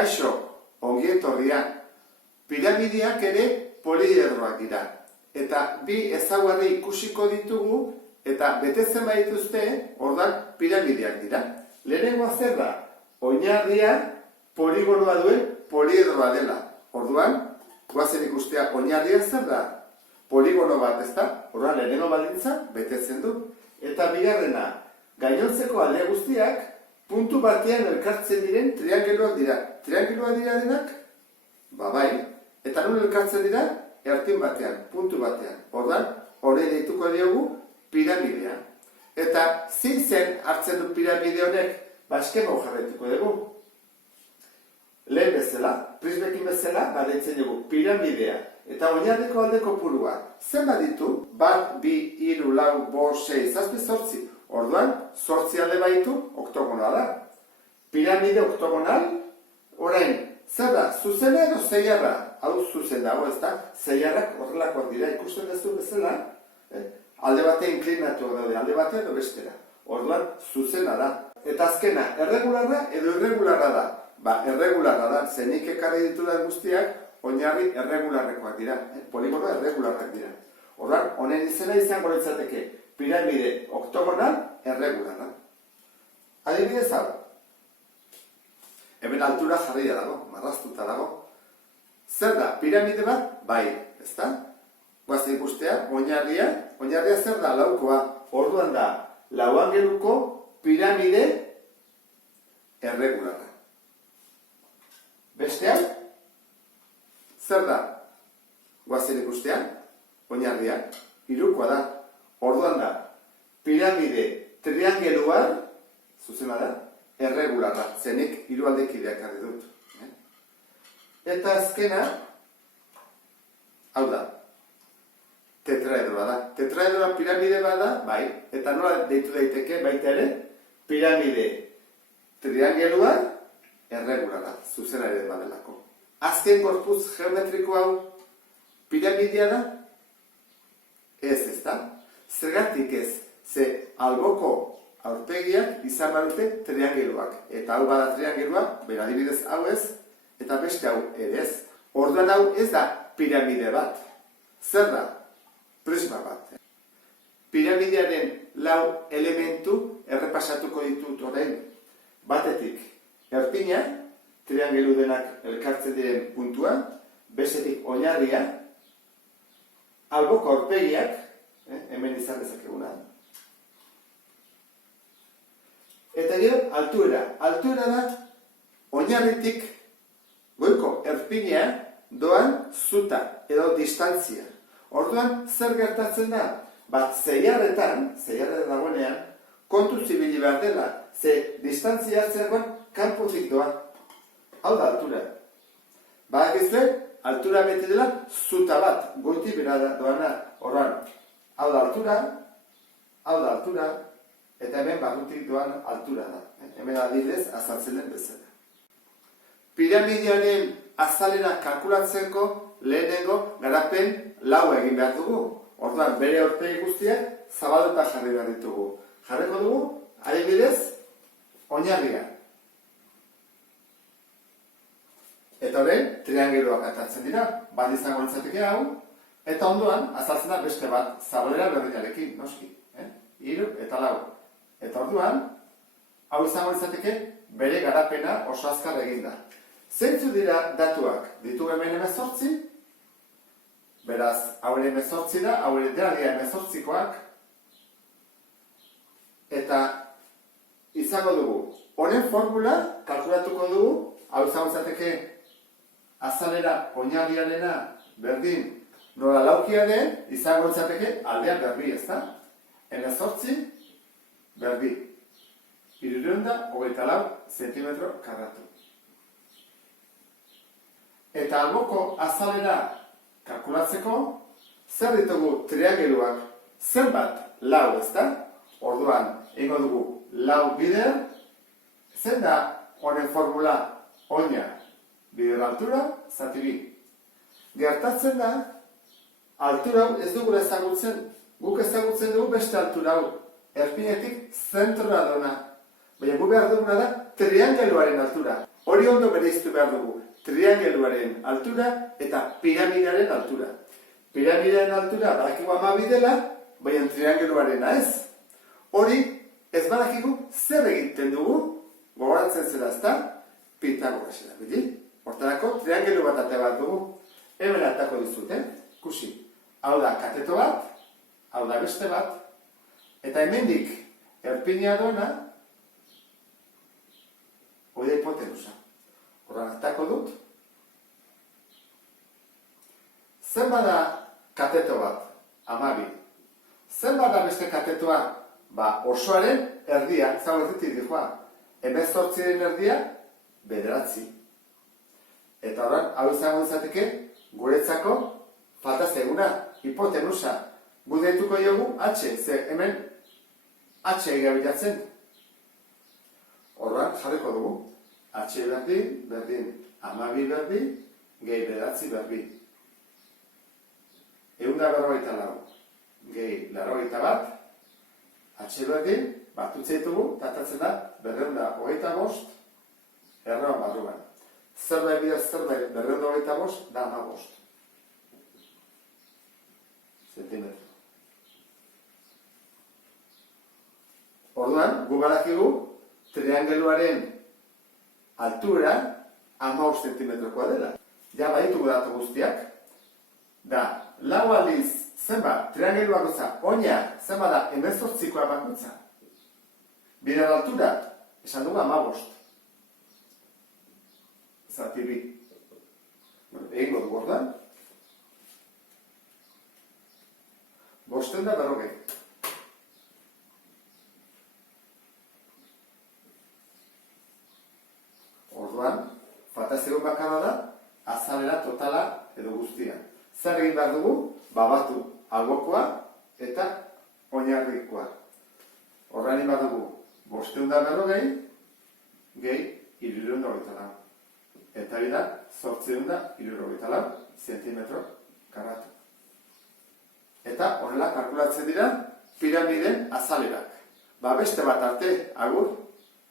Kaixo, ongi etorria. Piramideak ere poliedroak dira. Eta bi ezaugarri ikusiko ditugu eta betetzen badituzte, ordan piramideak dira. Lehenengoa zer da? Oinarria poligonoa duen poliedroa dela. Orduan, goazen ikustea oinarria zer da? Poligono bat, ez da? Orduan, lehenengo baldintza betetzen du. Eta bigarrena, gainontzeko alde guztiak puntu batean elkartzen diren triangeluak dira. Triangeluak dira denak? Bai. Eta nun elkartzen dira? Ertin batean, puntu batean. Orduan, hori deituko diogu piramidea. Eta zen hartzen du piramide honek, eskema jarraituko dugu. Lehen bezala, prismekin bezala, deitzen dugu piramidea. Eta oinarriko alde kopurua. Zen baditu? 1, 2, 3, 4, 5, 6, 7, 8. Orduan, 8 alde baitu, oktogonala da. Piramide oktogonal, orain, zer da, zuzena edo zeiarra? Hau zuzen dago, ez da? Zeiarrak horrelakoak dira, ikusten duzu bezala, alde batean inklinatuak daude, alde batean edo bestera. Orduan, zuzena da. Eta azkena, erregularra edo irregularra da? Erregularra da, zenik ekarri ditudan guztiak, oinarri erregularrekoak dira, poligono erregularrak dira. Orduan, honen izena izango litzateke piramide oktogonal erregularra. Adibidez hau. Hemen altura jarria dago, marraztuta dago. Zer da, piramide bat? Bai, ez da? Goazen ikustea, oinarria zer da, laukoa. Orduan da, lauangeluko piramide erregularra. Bestean, zer da? Goazen ikustea, oinarria, hirukoa da. Orduan da, piramide triangeluar, zuzena da, erregularra, zenik hiru aldekideak jarri dut. Eta azkena, hau da, tetraedroa da. Tetraedroa piramide bada, bai, eta nola deitu daiteke baita ere, piramide triangeluar erregularra, zuzena ere badelako. Azken gorputz geometriko hau, piramidea da? Ez da? Zergatik ez, ze alboko aurpegiak izan badute triangeluak. Eta hau bada triangelua, bera adibidez hau ez, eta beste hau ere ez. Orduan hau ez da piramide bat. Zer da? Prisma bat. Piramidearen 4 elementu errepasatuko ditut orain. Batetik, erpina, triangelu denak elkartzen diren puntua, bestetik oinarria, alboko aurpegiak, hemen izan dezakeguna. Eta gero, altuera. Altuera da, oinarritik, goiko erpinea doan zuta edo distantzia. Orduan, zer gertatzen da? Zeiarretan dagoenean, kontu zibili behar dela, ze distantzia hartzeakoan kanpotik doa. Hau da altura. Badakizue, altura beti dela zuta bat, goiti bera doana. Orduan, hau da altura, eta hemen barrutik doan altura da. Hemen adibidez azaltzen den bezala. Piramidearen azalera kalkulatzeko lehenengo garapen 4 egin behar dugu. Orduan, bere aurpegi guztiak zabalduta jarri behar ditugu. Jarriko dugu, adibidez, oinarria. Eta horren, triangeluak atatzen dira, bat izango litzateke hau, eta ondoan, azaltzen da beste bat, zabalera berdinarekin, noski. 3 eta 4. Eta orduan, hau izango litzateke bere garapena oso azkar eginda. Zeintzu dira datuak? Ditugu hemen 18, beraz, hau ere 18 da, hau ere dira 18koak, eta izango dugu, honen formula kalkulatuko dugu, hau izango litzateke azalera oinarriarena berdin nola laukia den, izango litzateke aldean berbi, ez da? 18 berbi. 324 zentimetro karratu. Eta alboko azalera kalkulatzeko, zer ditugu triangeluak? Zenbat? 4, ez da? Orduan, egingo dugu 4 bider, zen da honen formula oina? Bider altura, zati bi. Gertatzen da, altura hau ez dugu ezagutzen. Guk ezagutzen dugu beste altura hau. Erpinetik zentrora dona. Baina gu behar duguna da triangeluaren altura. Hori ondo bereiztu behar dugu, triangeluaren altura eta piramidearen altura. Piramidearen altura badakigu 12 dela, baina triangeluarena ez. Hori ez badakigu zer egiten dugu, gogoratzen zela ezta, Pitagoras erabili. Hortarako triangelu bat ate bat dugu. Hemen atako dizut, ikusi. Hau da kateto bat, hau da beste bat, eta hemendik erpina duena, hori da hipotenusa. Horran atako dut. Zer bada kateto bat? 12. Zer bada beste katetoa? Osoaren erdia, zau erditik dihoa. 18 erdia, 9. Eta horren, hau izango izateke, guretzako falta zeguna, hipotenusa. Gudeituko jogu H, ze hemen H egabilatzen. Horren, jarriko dugu. H berdin, 12 berdin, gehi 9 berdin. 144, gehi 91, H berdin, batutzeitugu, datatzen da, 225, erroan barruan. Zerbait bidez zerbait 225 da 15 zentimetro. Orduan, gu badakigu triangeluaren altura 15 zentimetrokoa dela. Ja baditugu datu guztiak. Da, 4 aldiz zenbat triangeluak goza, oina zenbat da 18koa bakutza. Bidean altura, esan dugu 15. Zati bi. Egingo dugu orduan. 540. Orduan, falta zegoen bakarra da, azalera totala edo guztia. Zer egin behar dugu? Batu, albokoa eta oinarrikoa. Horrein behar dugu, 540 gehi 324. Eta bida, 864 zentimetro karratu. Eta horrela kalkulatzen dira piramiden azalerak. Beste bat arte, agur.